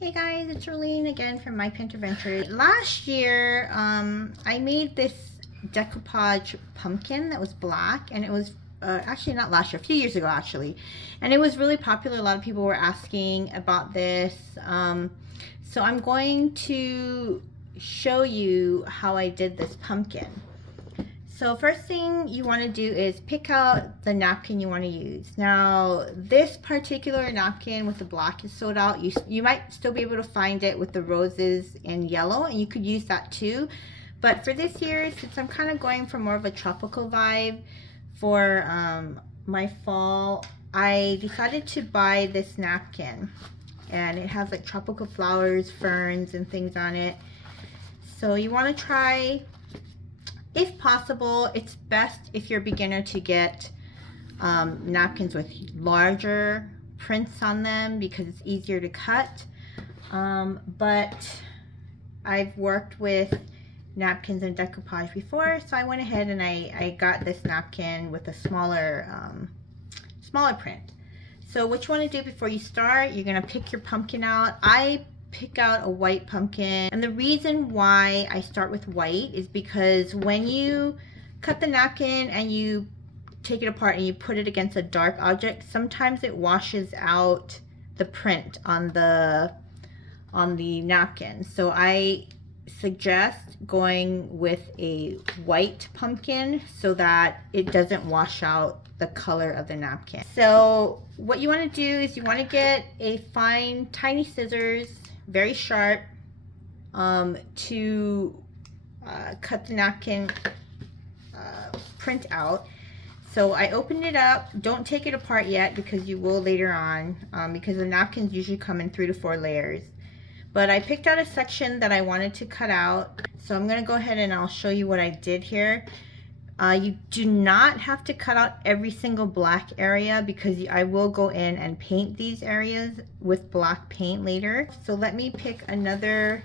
Hey guys, it's Rolene again from My Painter Ventures. Last year, I made this decoupage pumpkin that was black, and it was actually not last year, a few years ago actually, and it was really popular. A lot of people were asking about this, so I'm going to show you how I did this pumpkin. So first thing you want to do is pick out the napkin you want to use. Now this particular napkin with the black is sold out. You might still be able to find it with the roses and yellow, and you could use that too. But for this year, since I'm kind of going for more of a tropical vibe for my fall, I decided to buy this napkin, and it has like tropical flowers, ferns, and things on it. So you want to try, if possible, it's best if you're a beginner to get napkins with larger prints on them because it's easier to cut. But I've worked with napkins and decoupage before, so I went ahead and I got this napkin with a smaller print. So what you want to do before you start, you're going to pick your pumpkin out. I pick out a white pumpkin, and the reason why I start with white is because when you cut the napkin and you take it apart and you put it against a dark object, sometimes it washes out the print on the napkin. So I suggest going with a white pumpkin so that it doesn't wash out the color of the napkin. So what you want to do is you want to get a fine tiny scissors, very sharp, to cut the napkin print out. So I opened it up. Don't take it apart yet because you will later on, because the napkins usually come in 3 to 4 layers. But I picked out a section that I wanted to cut out. So I'm going to go ahead and I'll show you what I did here. You do not have to cut out every single black area because I will go in and paint these areas with black paint later. So let me pick another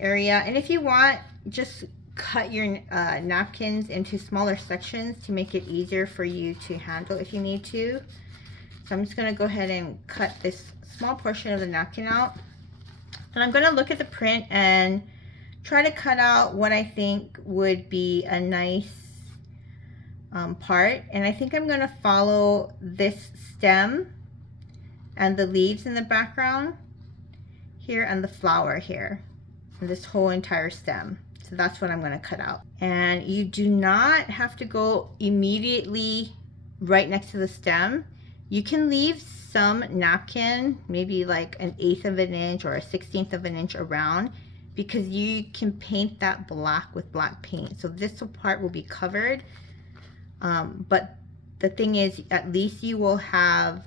area, and if you want, just cut your napkins into smaller sections to make it easier for you to handle if you need to. So I'm just going to go ahead and cut this small portion of the napkin out, and I'm going to look at the print and try to cut out what I think would be a nice part. And I think I'm going to follow this stem and the leaves in the background here and the flower here and this whole entire stem. So that's what I'm going to cut out. And you do not have to go immediately right next to the stem. You can leave some napkin, maybe like 1/8 of an inch or 1/16 of an inch around, because you can paint that black with black paint. So this part will be covered, but the thing is, at least you will have,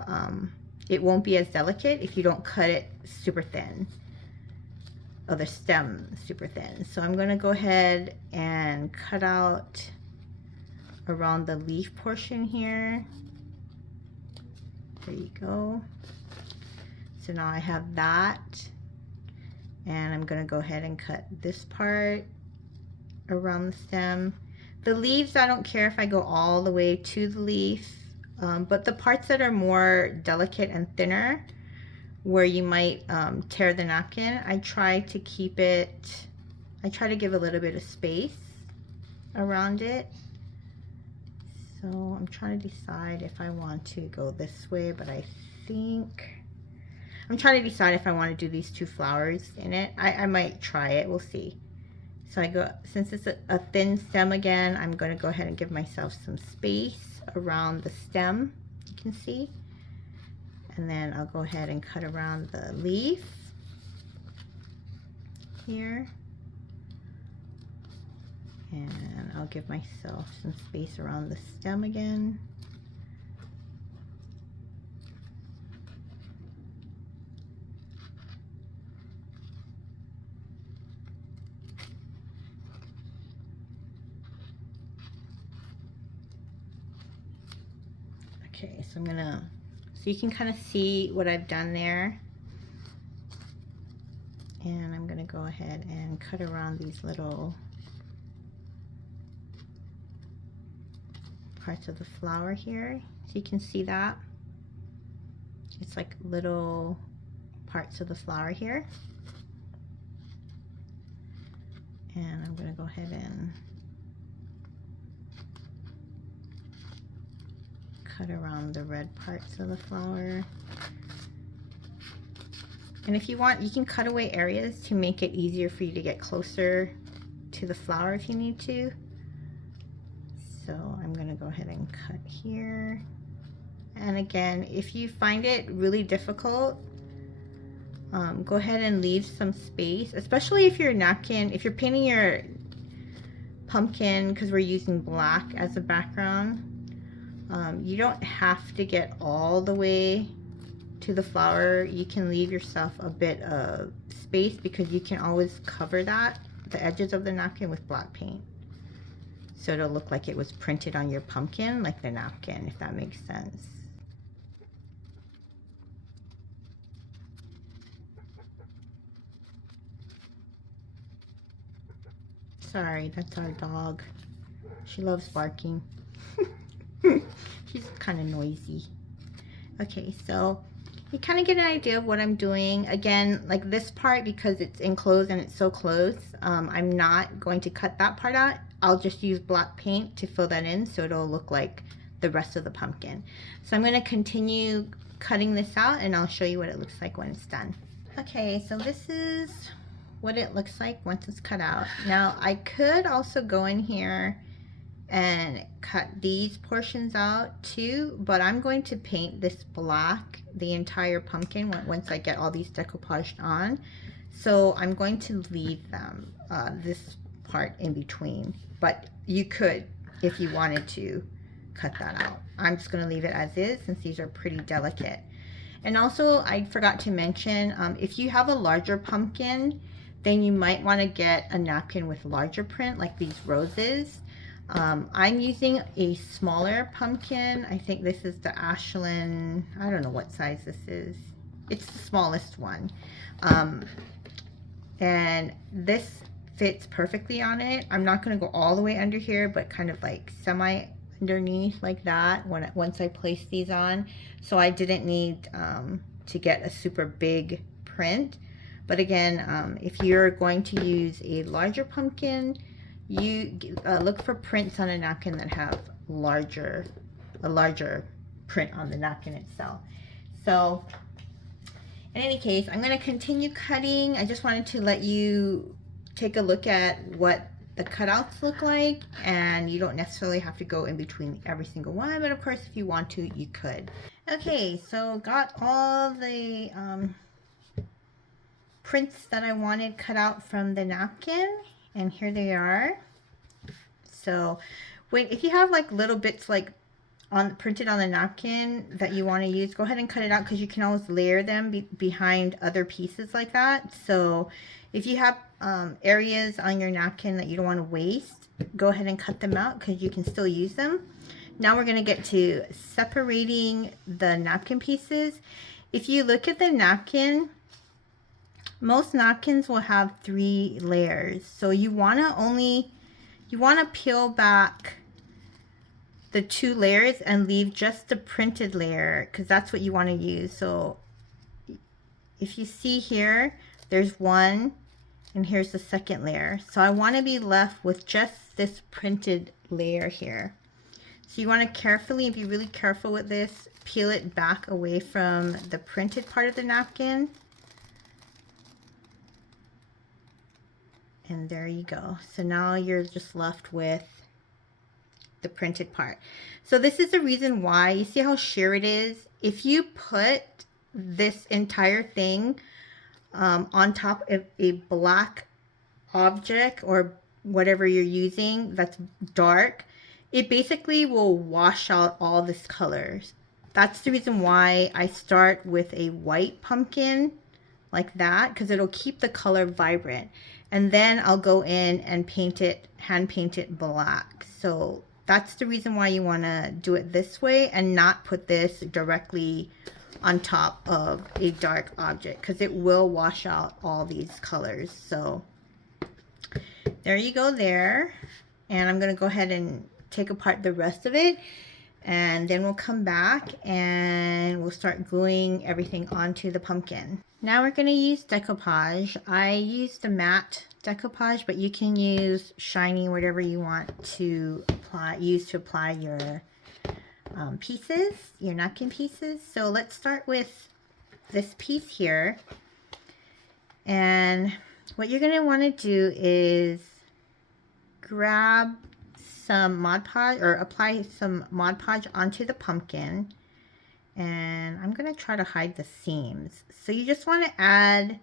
it won't be as delicate if you don't cut it super thin, or the stem super thin. So I'm going to go ahead and cut out around the leaf portion here. There you go. So now I have that. And I'm going to go ahead and cut this part around the stem. The leaves, I don't care if I go all the way to the leaf, but the parts that are more delicate and thinner, where you might tear the napkin, I try to keep it, I try to give a little bit of space around it. So I'm trying to decide if I want to go this way, but I think I'm trying to decide if I want to do these 2 flowers in it. I might try it, we'll see. So I go, since it's a thin stem again, I'm going to go ahead and give myself some space around the stem, you can see. And then I'll go ahead and cut around the leaf here. And I'll give myself some space around the stem again. Okay, so I'm gonna, so you can kind of see what I've done there. And I'm gonna go ahead and cut around these little parts of the flower here. So you can see that. It's like little parts of the flower here. And I'm going to go ahead and cut around the red parts of the flower. And if you want, you can cut away areas to make it easier for you to get closer to the flower if you need to. So I'm going to go ahead and cut here. And again, if you find it really difficult, go ahead and leave some space, especially if your napkin, if you're painting your pumpkin, because we're using black as a background, you don't have to get all the way to the flower. You can leave yourself a bit of space because you can always cover that, the edges of the napkin, with black paint. So it'll look like it was printed on your pumpkin, like the napkin, if that makes sense. Sorry, that's our dog. She loves barking. She's kind of noisy. Okay, so you kind of get an idea of what I'm doing. Again, like this part, because it's enclosed and it's so close, I'm not going to cut that part out. I'll just use black paint to fill that in so it'll look like the rest of the pumpkin. So I'm going to continue cutting this out and I'll show you what it looks like when it's done. Okay, so this is what it looks like once it's cut out. Now I could also go in here and cut these portions out too, but I'm going to paint this black, the entire pumpkin, once I get all these decoupaged on. So I'm going to leave them, this part in between, but you could, if you wanted to, cut that out. I'm just going to leave it as is since these are pretty delicate. And also, I forgot to mention, if you have a larger pumpkin, then you might want to get a napkin with larger print, like these roses. I'm using a smaller pumpkin. I think this is the Ashland, I don't know what size this is. It's the smallest one. And this fits perfectly on it. I'm not going to go all the way under here, but kind of like semi underneath like that once I place these on. So I didn't need to get a super big print. But again, if you're going to use a larger pumpkin, you look for prints on a napkin that have a larger print on the napkin itself. So in any case, I'm going to continue cutting. I just wanted to let you take a look at what the cutouts look like, and you don't necessarily have to go in between every single one, but of course if you want to, you could. Okay, so got all the prints that I wanted cut out from the napkin, and here they are. So if you have like little bits like printed on the napkin that you want to use, go ahead and cut it out because you can always layer them behind other pieces like that. So if you have areas on your napkin that you don't want to waste, go ahead and cut them out because you can still use them. Now we're going to get to separating the napkin pieces. If you look at the napkin, most napkins will have 3 layers. So you want to peel back the 2 layers and leave just the printed layer because that's what you want to use. So if you see here, there's one and here's the second layer. So I want to be left with just this printed layer here. So you want to carefully, be really careful with this, peel it back away from the printed part of the napkin. And there you go. So now you're just left with the printed part. So this is the reason why, you see how sheer it is? If you put this entire thing on top of a black object or whatever you're using that's dark, it basically will wash out all this colors. That's the reason why I start with a white pumpkin like that, because it'll keep the color vibrant. And then I'll go in and paint it, hand paint it black. So that's the reason why you want to do it this way and not put this directly on top of a dark object, because it will wash out all these colors. So there you go there. And I'm going to go ahead and take apart the rest of it. and then we'll come back and we'll start gluing everything onto the pumpkin. Now we're going to use decoupage. I use the matte decoupage, but you can use shiny, whatever you want to use to apply your pieces, your napkin pieces. So let's start with this piece here. And what you're going to want to do is grab some Mod Podge, or apply some Mod Podge onto the pumpkin. And I'm going to try to hide the seams. So you just want to add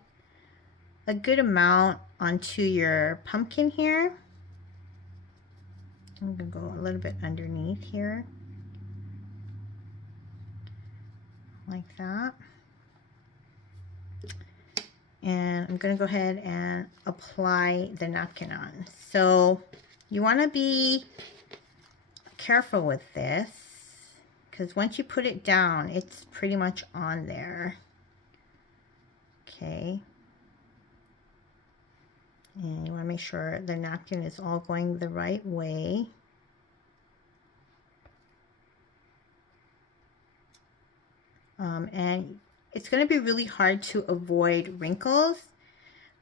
a good amount onto your pumpkin here. I'm going to go a little bit underneath here. Like that. And I'm going to go ahead and apply the napkin on. So you want to be careful with this, because once you put it down, it's pretty much on there. Okay. And you want to make sure the napkin is all going the right way. And it's going to be really hard to avoid wrinkles.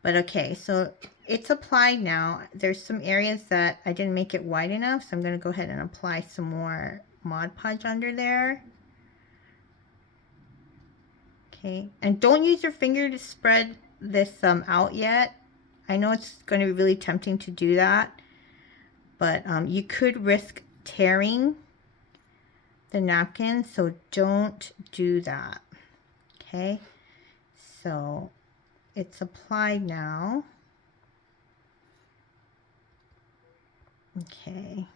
But okay, so it's applied now. There's some areas that I didn't make it wide enough, so I'm going to go ahead and apply some more Mod Podge under there. Okay, and don't use your finger to spread this out yet. I know it's going to be really tempting to do that, but you could risk tearing the napkin, so don't do that. Okay, so it's applied now. Okay,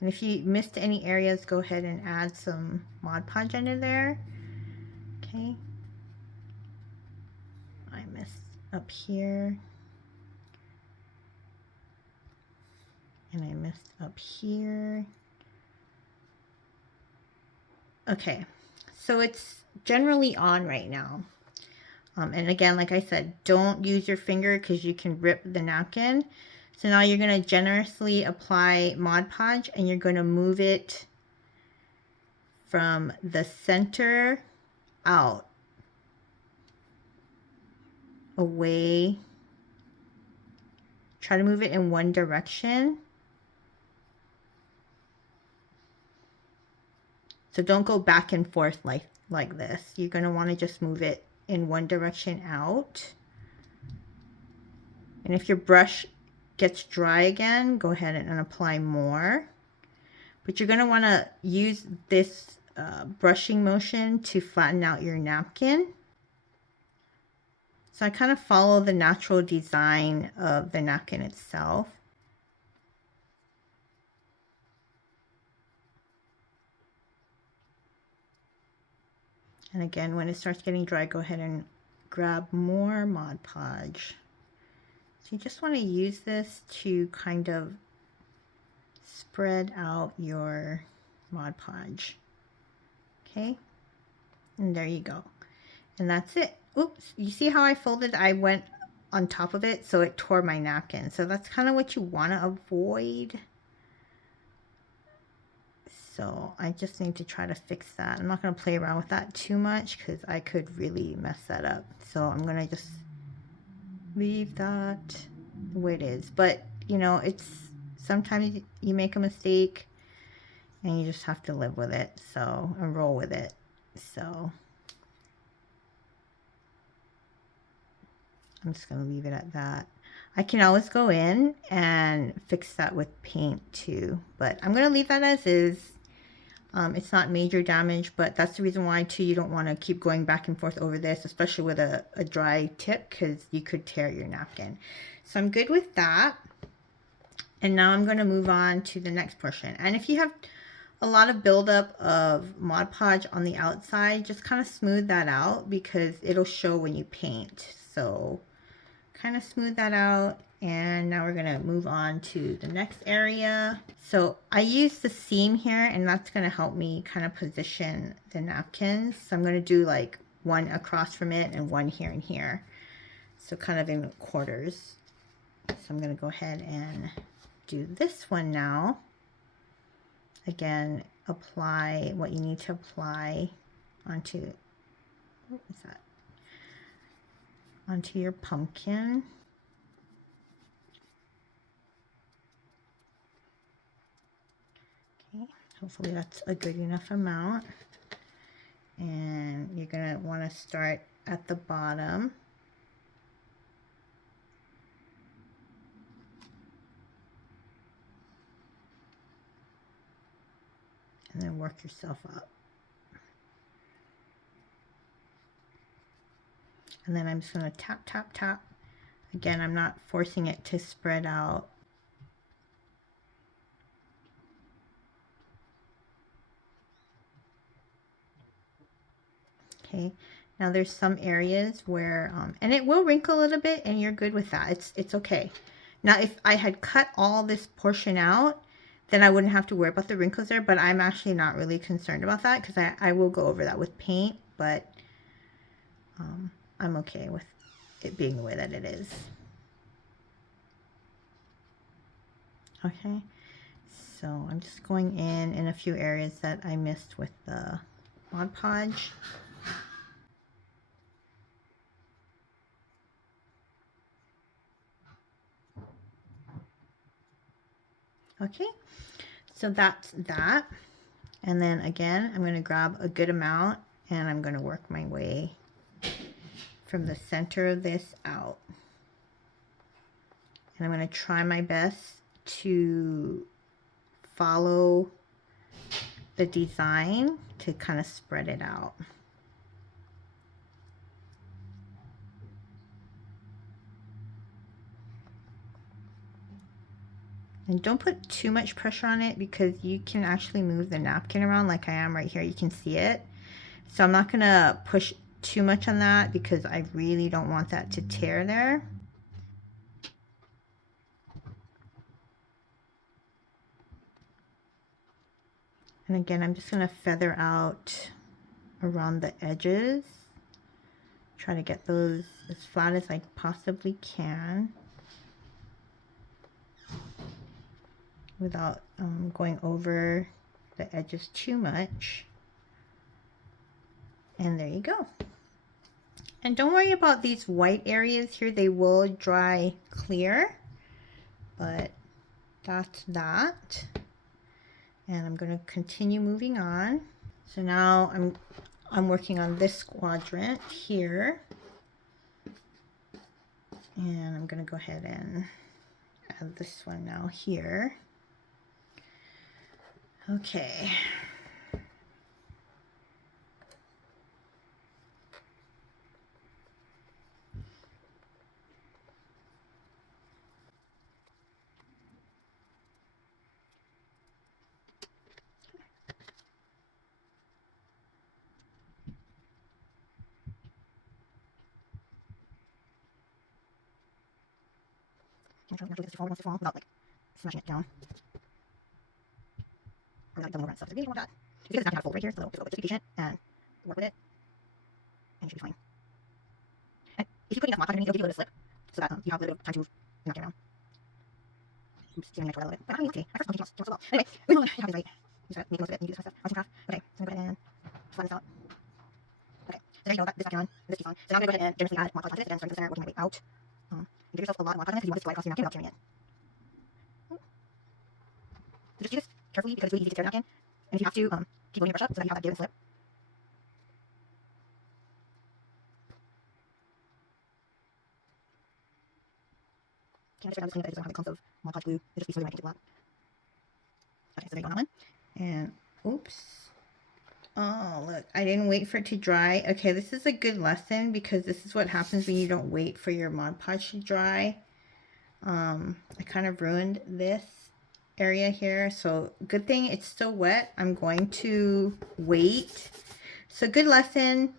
and if you missed any areas, go ahead and add some Mod Podge under there. Okay, I missed up here, and I missed up here. Okay, so it's generally on right now. And again, like I said, don't use your finger because you can rip the napkin. So now you're going to generously apply Mod Podge, and you're going to move it from the center out, away. Try to move it in one direction. So don't go back and forth like this. You're going to want to just move it in one direction out. And if your brush gets dry again, go ahead and apply more. But you're going to want to use this brushing motion to flatten out your napkin. So I kind of follow the natural design of the napkin itself. And again, when it starts getting dry, go ahead and grab more Mod Podge. So you just want to use this to kind of spread out your Mod Podge. Okay, and there you go. And that's it. Oops, you see how I folded? I went on top of it, so it tore my napkin. So that's kind of what you want to avoid. So I just need to try to fix that. I'm not going to play around with that too much because I could really mess that up. So I'm going to just leave that the way it is. But, you know, it's sometimes you make a mistake and you just have to live with it. So, and roll with it. So I'm just going to leave it at that. I can always go in and fix that with paint too. But I'm going to leave that as is. It's not major damage, but that's the reason why too you don't want to keep going back and forth over this, especially with a dry tip, because you could tear your napkin. So I'm good with that. And now I'm going to move on to the next portion. And if you have a lot of buildup of Mod Podge on the outside, just kind of smooth that out because it'll show when you paint. So kind of smooth that out. And now we're going to move on to the next area. So I use the seam here, and that's going to help me kind of position the napkins. So I'm going to do like one across from it and one here and here. So kind of in quarters. So I'm going to go ahead and do this one now. again, apply what you need to apply onto, what is that? Onto your pumpkin. Okay, hopefully that's a good enough amount. And you're gonna want to start at the bottom. And then work yourself up. And then I'm just going to tap, tap, tap. Again, I'm not forcing it to spread out. Okay, now there's some areas where, and it will wrinkle a little bit, and you're good with that. It's okay. Now, if I had cut all this portion out, then I wouldn't have to worry about the wrinkles there, but I'm actually not really concerned about that because I will go over that with paint, but I'm okay with it being the way that it is. Okay, so I'm just going in a few areas that I missed with the Mod Podge. Okay, so that's that. And then again, I'm going to grab a good amount and I'm going to work my way from the center of this out. And I'm going to try my best to follow the design to kind of spread it out. And don't put too much pressure on it because you can actually move the napkin around like I am right here. You can see it. So I'm not going to push too much on that because I really don't want that to tear there. And again, I'm just going to feather out around the edges. Try to get those as flat as I possibly can without going over the edges too much. And there you go. And don't worry about these white areas here. They will dry clear, but that's that. And I'm going to continue moving on. So now I'm working on this quadrant here. And I'm going to go ahead and add this one now here. Okay. Naturally this wants to fall without like smashing it down. Or like doubling over and stuff. So we don't want that. It's because it's not gonna fold right here, so just be patient and work with it. And you should be fine. And if you put enough Mod Podge underneath, it'll give you a little slip so that you have a little bit of time to knock it around. Oops, stealing my toy a little bit. But I mean, okay. At first, I'm taking lots. Anyway, we know you have this right. You just gotta make most of it and you do this kind of stuff. Arts and craft. Okay, so I'm gonna go ahead and flatten this out. Okay, so there you go. This got on. This piece on. So now I'm gonna go ahead and generously add Mod Podge onto this. Again, starting from the center, working my way out. And give yourself a lot of Mod Podge on this because you want this to glide across your napkin without tearing it. So just do this carefully because it's really easy to tear the napkin. And if you have to, keep moving your brush up so that you have that give and slip. Okay, I'm just going to clean the edges so I don't have clumps of Mod Podge glue. It'll just be so when I paint it flat. Okay, so there you go on that one. And, oops. Oh, look, I didn't wait for it to dry. Okay, this is a good lesson because this is what happens when you don't wait for your Mod Podge to dry. I kind of ruined this area here, so good thing it's still wet. I'm going to wait. So good lesson.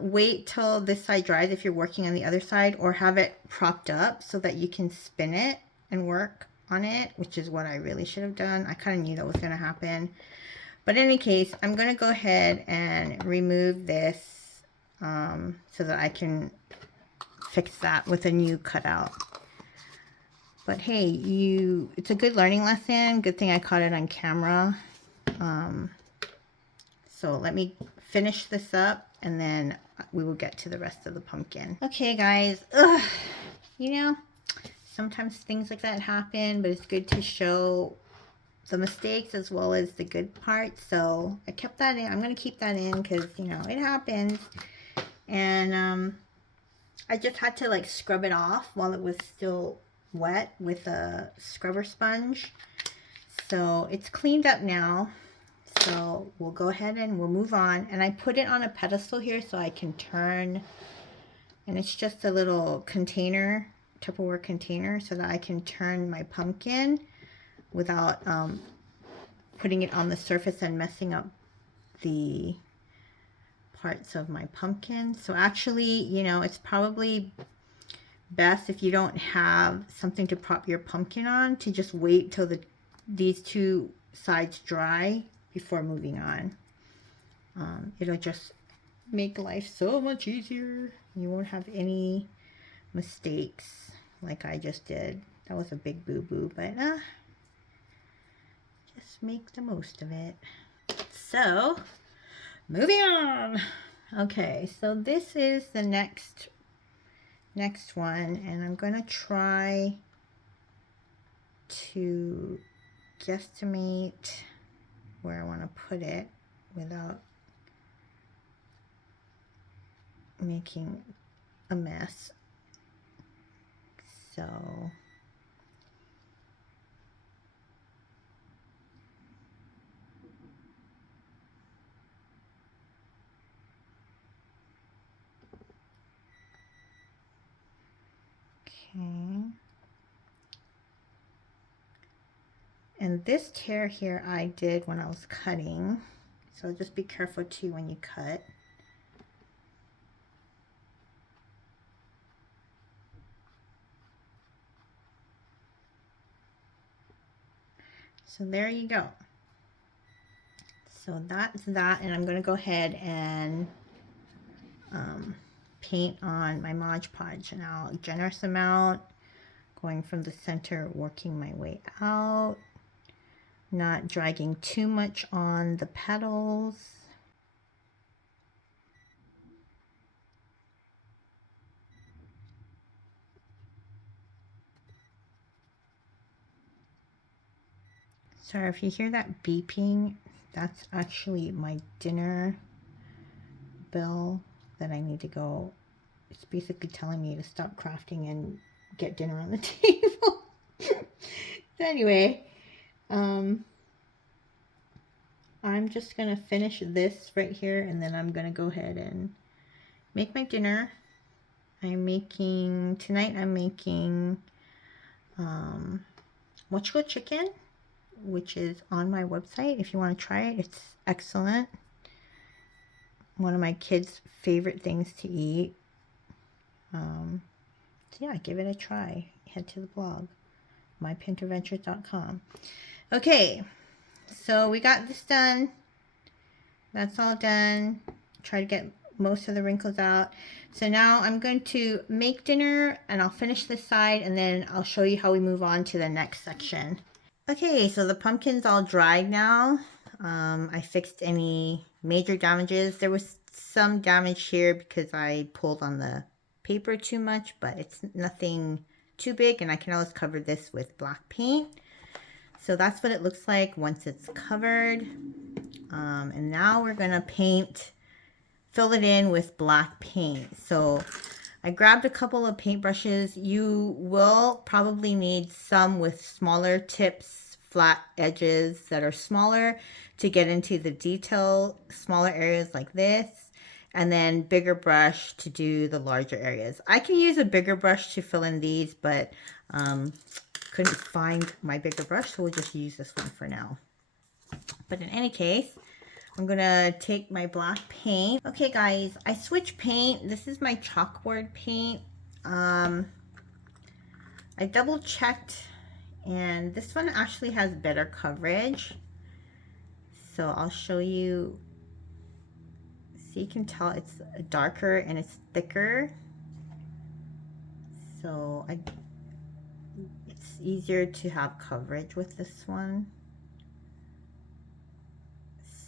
Wait till this side dries if you're working on the other side, or have it propped up so that you can spin it and work on it, which is what I really should have done. I kind of knew that was going to happen. But in any case, I'm going to go ahead and remove this so that I can fix that with a new cutout. But hey, it's a good learning lesson. Good thing I caught it on camera. So let me finish this up and then we will get to the rest of the pumpkin. Okay guys, you know, sometimes things like that happen, but it's good to show the mistakes as well as the good parts. So I kept that in. I'm going to keep that in because, you know, it happens. And I just had to like scrub it off while it was still wet with a scrubber sponge. So it's cleaned up now. So we'll go ahead and we'll move on. And I put it on a pedestal here so I can turn. And it's just a little container, Tupperware container, so that I can turn my pumpkin without putting it on the surface and messing up the parts of my pumpkin. So actually, you know, it's probably best if you don't have something to prop your pumpkin on to just wait till these two sides dry before moving on. It'll just make life so much easier. You won't have any mistakes like I just did. That was a big boo-boo, but just make the most of it. So, moving on. Okay, so this is the next one, and I'm going to try to guesstimate where I want to put it without making a mess. So okay. And this tear here I did when I was cutting. So just be careful too when you cut. So there you go. So that's that, and I'm going to go ahead and paint on my Mod Podge now. Generous amount, going from the center, working my way out, not dragging too much on the petals. Sorry if you hear that beeping, that's actually my dinner bell that I need to go. It's basically telling me to stop crafting and get dinner on the table. So anyway, I'm just gonna finish this right here, and then I'm gonna go ahead and make my dinner. Tonight I'm making mochiko chicken, which is on my website if you want to try it. It's excellent. One of my kids' favorite things to eat. So yeah, give it a try. Head to the blog, mypinterventures.com. Okay, so we got this done. That's all done. Try to get most of the wrinkles out. So now I'm going to make dinner, and I'll finish this side, and then I'll show you how we move on to the next section. Okay, so the pumpkin's all dried now. I fixed any major damages. There was some damage here because I pulled on the paper too much, but it's nothing too big, and I can always cover this with black paint. So that's what it looks like once it's covered. And now we're gonna fill it in with black paint. So I grabbed a couple of paintbrushes. You will probably need some with smaller tips, flat edges that are smaller to get into the detail, smaller areas like this, and then bigger brush to do the larger areas. I can use a bigger brush to fill in these, but couldn't find my bigger brush, so we'll just use this one for now. But in any case, I'm gonna take my black paint. Okay guys, I switched paint. This is my chalkboard paint. I double checked, and this one actually has better coverage. So I'll show you. So you can tell it's darker and it's thicker. So easier to have coverage with this one.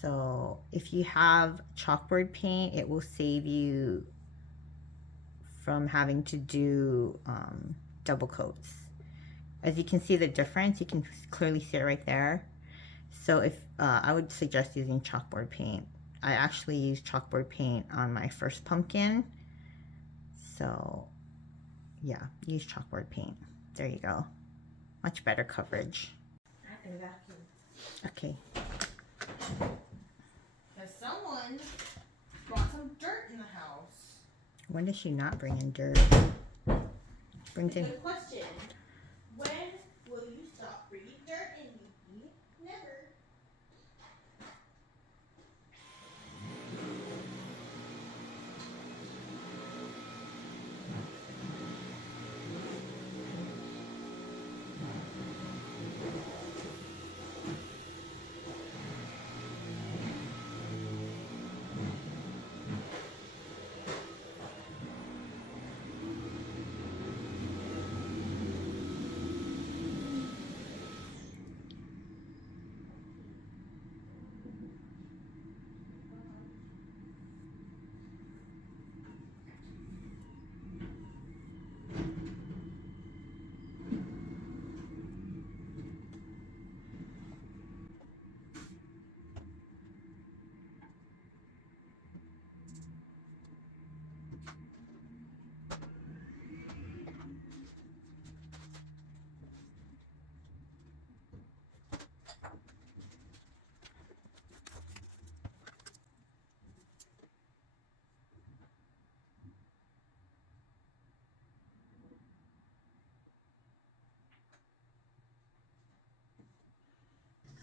So if you have chalkboard paint, it will save you from having to do double coats. As you can see the difference, you can clearly see it right there. So if I would suggest using chalkboard paint. I actually used chalkboard paint on my first pumpkin. So yeah, use chalkboard paint. There you go. Much better coverage. Okay. Because someone brought some dirt in the house. When does she not bring in dirt? Brings in. Good question. When will you stop bringing dirt in, Yuki? Never.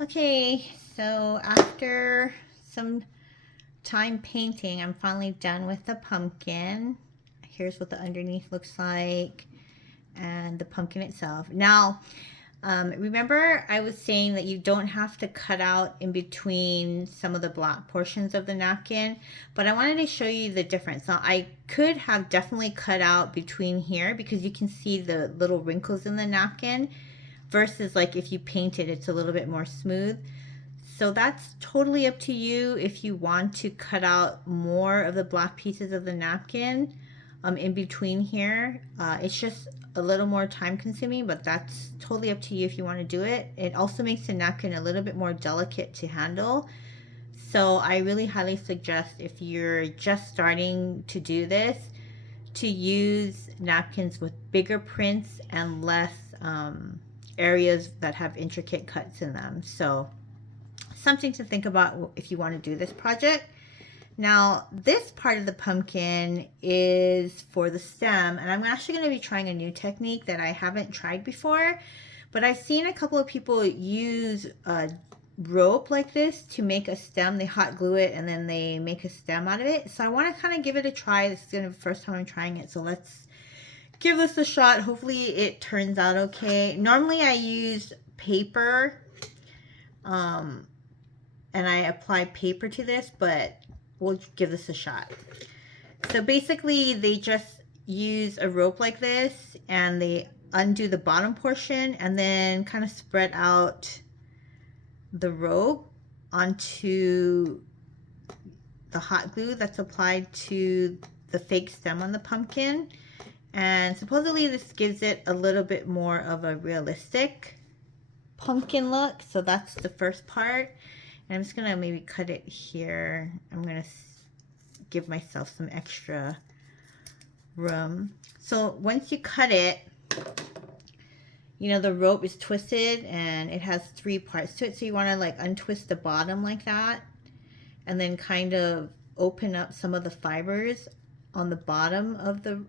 Okay, so after some time painting, I'm finally done with the pumpkin. Here's what the underneath looks like and the pumpkin itself. Now, remember I was saying that you don't have to cut out in between some of the black portions of the napkin, but I wanted to show you the difference. Now, I could have definitely cut out between here because you can see the little wrinkles in the napkin versus like if you paint it, it's a little bit more smooth. So that's totally up to you if you want to cut out more of the black pieces of the napkin in between here. It's just a little more time consuming, but that's totally up to you if you want to do it. It also makes the napkin a little bit more delicate to handle. So I really highly suggest if you're just starting to do this, to use napkins with bigger prints and less areas that have intricate cuts in them. So something to think about if you want to do this project. Now, this part of the pumpkin is for the stem, and I'm actually going to be trying a new technique that I haven't tried before, but I've seen a couple of people use a rope like this to make a stem. They hot glue it and then they make a stem out of it. So I want to kind of give it a try. This is the first time I'm trying it, so let's give this a shot. Hopefully it turns out okay. Normally I use paper, and I apply paper to this, but we'll give this a shot. So basically they just use a rope like this and they undo the bottom portion and then kind of spread out the rope onto the hot glue that's applied to the fake stem on the pumpkin. And supposedly this gives it a little bit more of a realistic pumpkin look. So that's the first part. And I'm just gonna maybe cut it here. I'm gonna give myself some extra room. So once you cut it, you know, the rope is twisted and it has 3 parts to it. So you wanna like untwist the bottom like that and then kind of open up some of the fibers on the bottom of the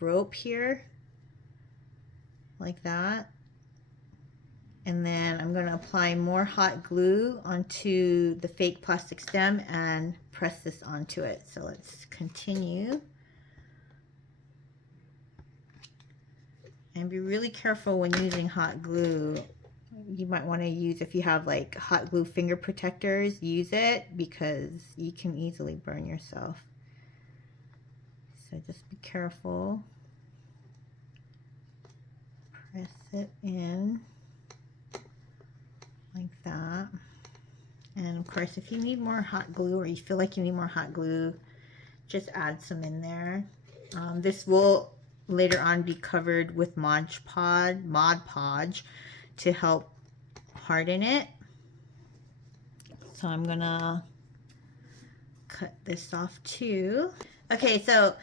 rope here, like that. And then I'm going to apply more hot glue onto the fake plastic stem and press this onto it. So let's continue. And be really careful when using hot glue. You might want to use, if you have like hot glue finger protectors, use it because you can easily burn yourself. So just be careful. Press it in like that. And of course, if you need more hot glue or you feel like you need more hot glue, just add some in there. This will later on be covered with Mod Podge to help harden it. So I'm gonna cut this off too. Okay, so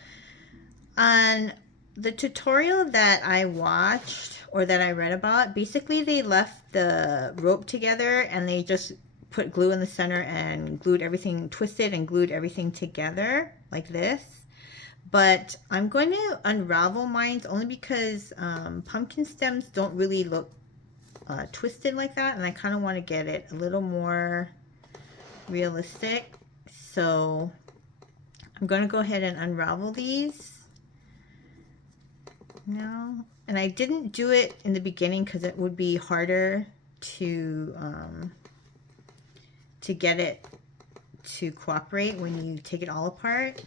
on the tutorial that I watched or that I read about, basically they left the rope together and they just put glue in the center and glued everything, twisted and glued everything together like this. But I'm going to unravel mine only because pumpkin stems don't really look twisted like that, and I kind of want to get it a little more realistic. So I'm going to go ahead and unravel these now. And I didn't do it in the beginning because it would be harder to get it to cooperate when you take it all apart.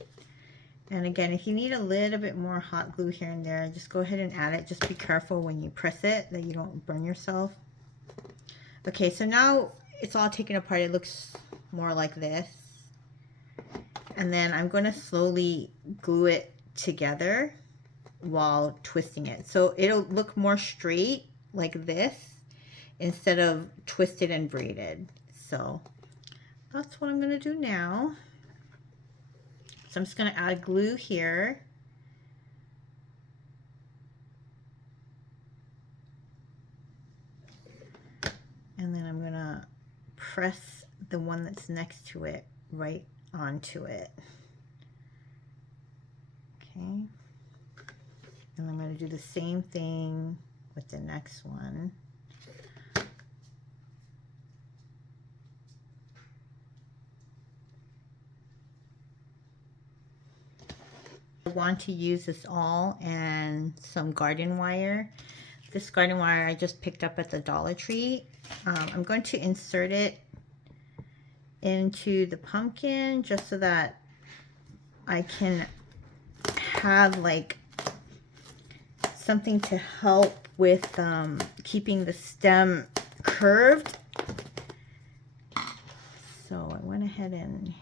And again, if you need a little bit more hot glue here and there, just go ahead and add it. Just be careful when you press it that you don't burn yourself. Okay, so now it's all taken apart. It looks more like this. And then I'm going to slowly glue it together while twisting it. So it'll look more straight like this instead of twisted and braided. So that's what I'm going to do now. So I'm just going to add glue here. And then I'm going to press the one that's next to it right onto it. Okay. And I'm going to do the same thing with the next one. I want to use this all and some garden wire. This garden wire I just picked up at the Dollar Tree. I'm going to insert it into the pumpkin just so that I can have like something to help with keeping the stem curved. So I went ahead and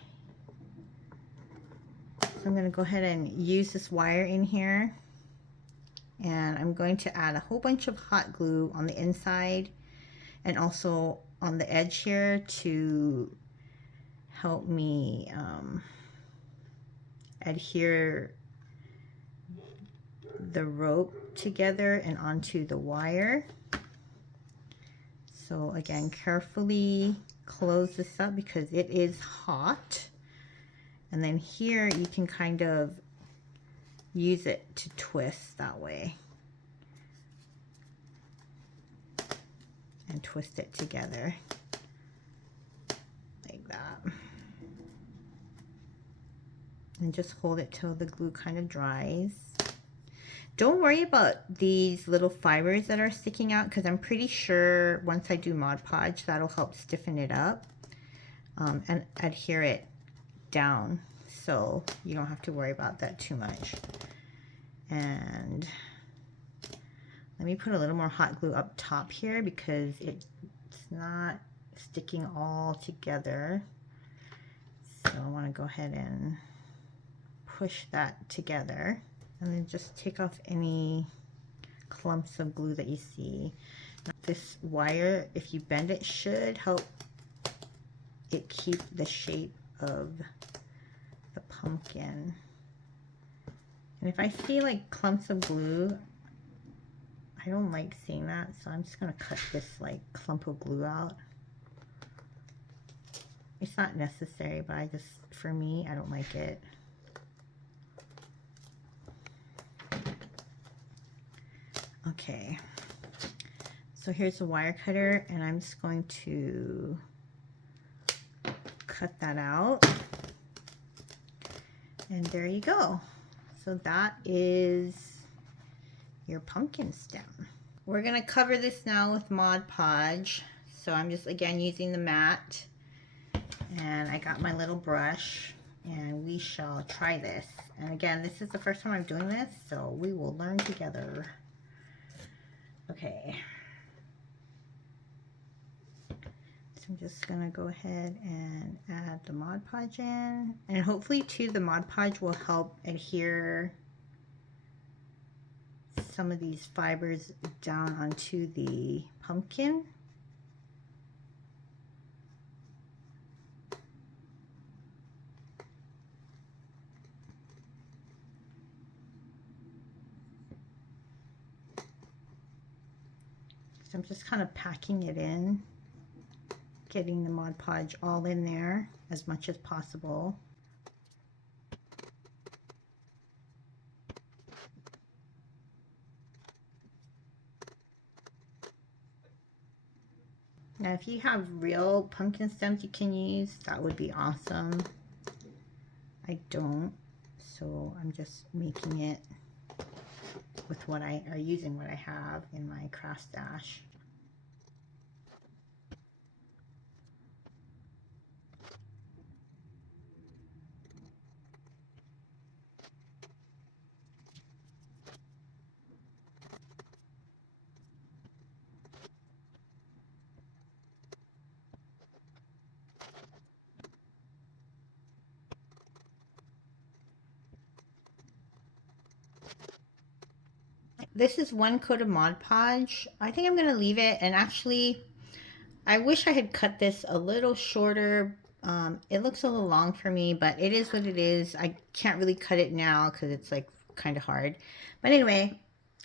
I'm going to go ahead and use this wire in here, and I'm going to add a whole bunch of hot glue on the inside and also on the edge here to help me adhere the rope together and onto the wire. So again, carefully close this up because it is hot. And then here you can kind of use it to twist that way. And twist it together like that. And just hold it till the glue kind of dries. Don't worry about these little fibers that are sticking out because I'm pretty sure once I do Mod Podge, that'll help stiffen it up and adhere it down, so you don't have to worry about that too much. And let me put a little more hot glue up top here because it's not sticking all together. So I want to go ahead and push that together and then just take off any clumps of glue that you see. This wire, if you bend it, should help it keep the shape of the pumpkin. And if I see like clumps of glue, I don't like seeing that, so I'm just gonna cut this like clump of glue out. It's not necessary, but for me, I don't like it. Okay, so here's the wire cutter, and I'm just going to cut that out. And there you go. So that is your pumpkin stem. We're gonna cover this now with Mod Podge. So I'm just again using the mat, and I got my little brush, and we shall try this. And again, this is the first time I'm doing this, so we will learn together. Okay. So I'm just gonna go ahead and add the Mod Podge in, and hopefully too the Mod Podge will help adhere some of these fibers down onto the pumpkin. So I'm just kind of packing it in, getting the Mod Podge all in there as much as possible. Now if you have real pumpkin stems you can use, that would be awesome. I don't, so I'm just making it with using what I have in my craft stash. This is one coat of Mod Podge. I think I'm gonna leave it, and actually I wish I had cut this a little shorter. It looks a little long for me, but it is what it is. I can't really cut it now because it's like kind of hard. But anyway,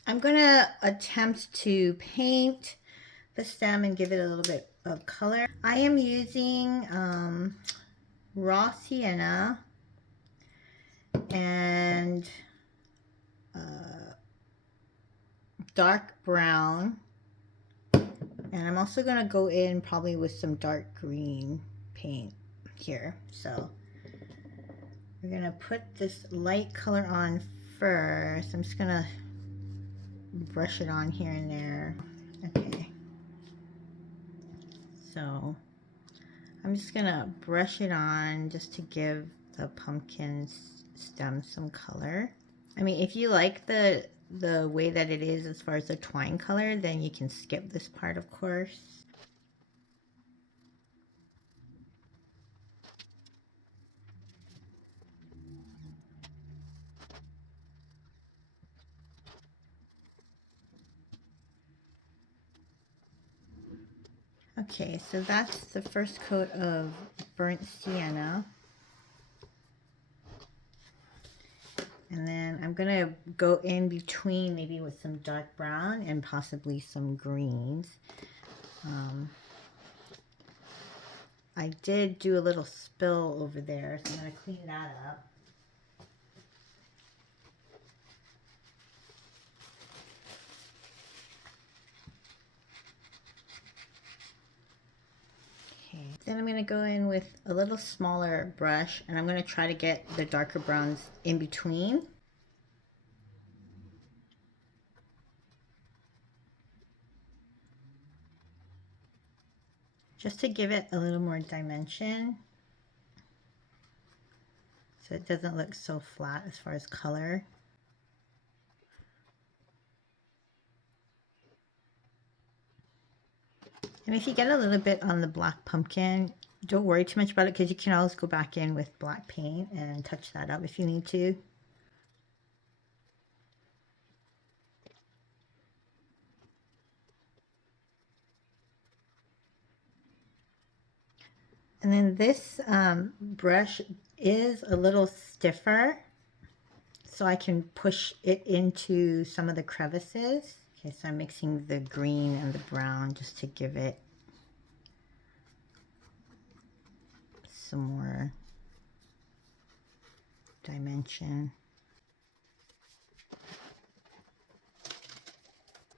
I'm gonna attempt to paint the stem and give it a little bit of color. I am using raw sienna and dark brown, and I'm also gonna go in probably with some dark green paint here. So we're gonna put this light color on first. I'm just gonna brush it on here and there. Okay, so I'm just gonna brush it on just to give the pumpkin stem some color. I mean, if you like the way that it is as far as the twine color, then you can skip this part, of course. Okay, so that's the first coat of burnt sienna. And then I'm gonna go in between maybe with some dark brown and possibly some greens. I did do a little spill over there, so I'm gonna clean that up. Okay, then I'm gonna go in with a little smaller brush, and I'm gonna try to get the darker browns in between. Just to give it a little more dimension, so it doesn't look so flat as far as color. And if you get a little bit on the black pumpkin, don't worry too much about it, because you can always go back in with black paint and touch that up if you need to. And then this brush is a little stiffer, so I can push it into some of the crevices. Okay, so I'm mixing the green and the brown just to give it some more dimension.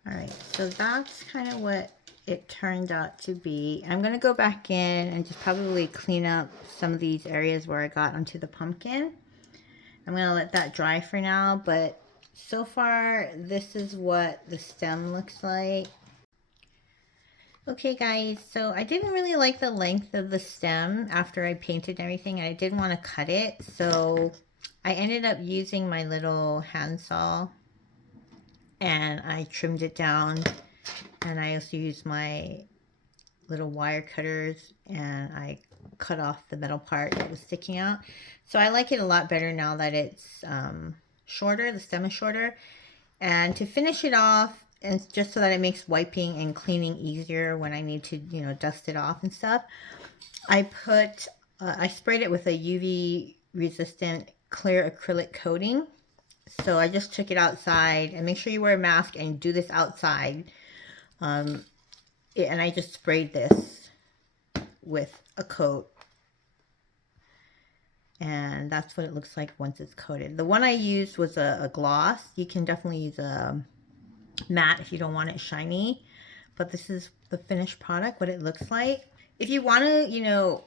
All right, so that's kind of what it turned out to be. I'm gonna go back in and just probably clean up some of these areas where I got onto the pumpkin. I'm gonna let that dry for now, but so far this is what the stem looks like. Okay guys, so I didn't really like the length of the stem after I painted everything, and I didn't want to cut it, so I ended up using my little handsaw and I trimmed it down And I also use my little wire cutters and I cut off the metal part that was sticking out. So I like it a lot better now that it's shorter, the stem is shorter. And to finish it off, and just so that it makes wiping and cleaning easier when I need to, you know, dust it off and stuff, I sprayed it with a UV resistant clear acrylic coating. So I just took it outside, and make sure you wear a mask and do this outside. And I just sprayed this with a coat, and that's what it looks like once it's coated. The one I used was a gloss. You can definitely use a matte if you don't want it shiny, but this is the finished product, what it looks like. If you want to, you know,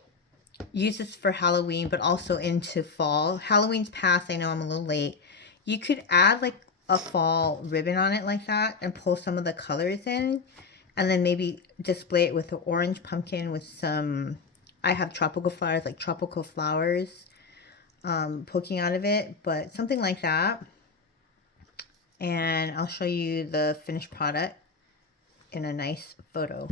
use this for Halloween, but also into fall. Halloween's past, I know I'm a little late. You could add like a fall ribbon on it like that and pull some of the colors in, and then maybe display it with an orange pumpkin with some, I have tropical flowers, like tropical flowers poking out of it, but something like that. And I'll show you the finished product in a nice photo.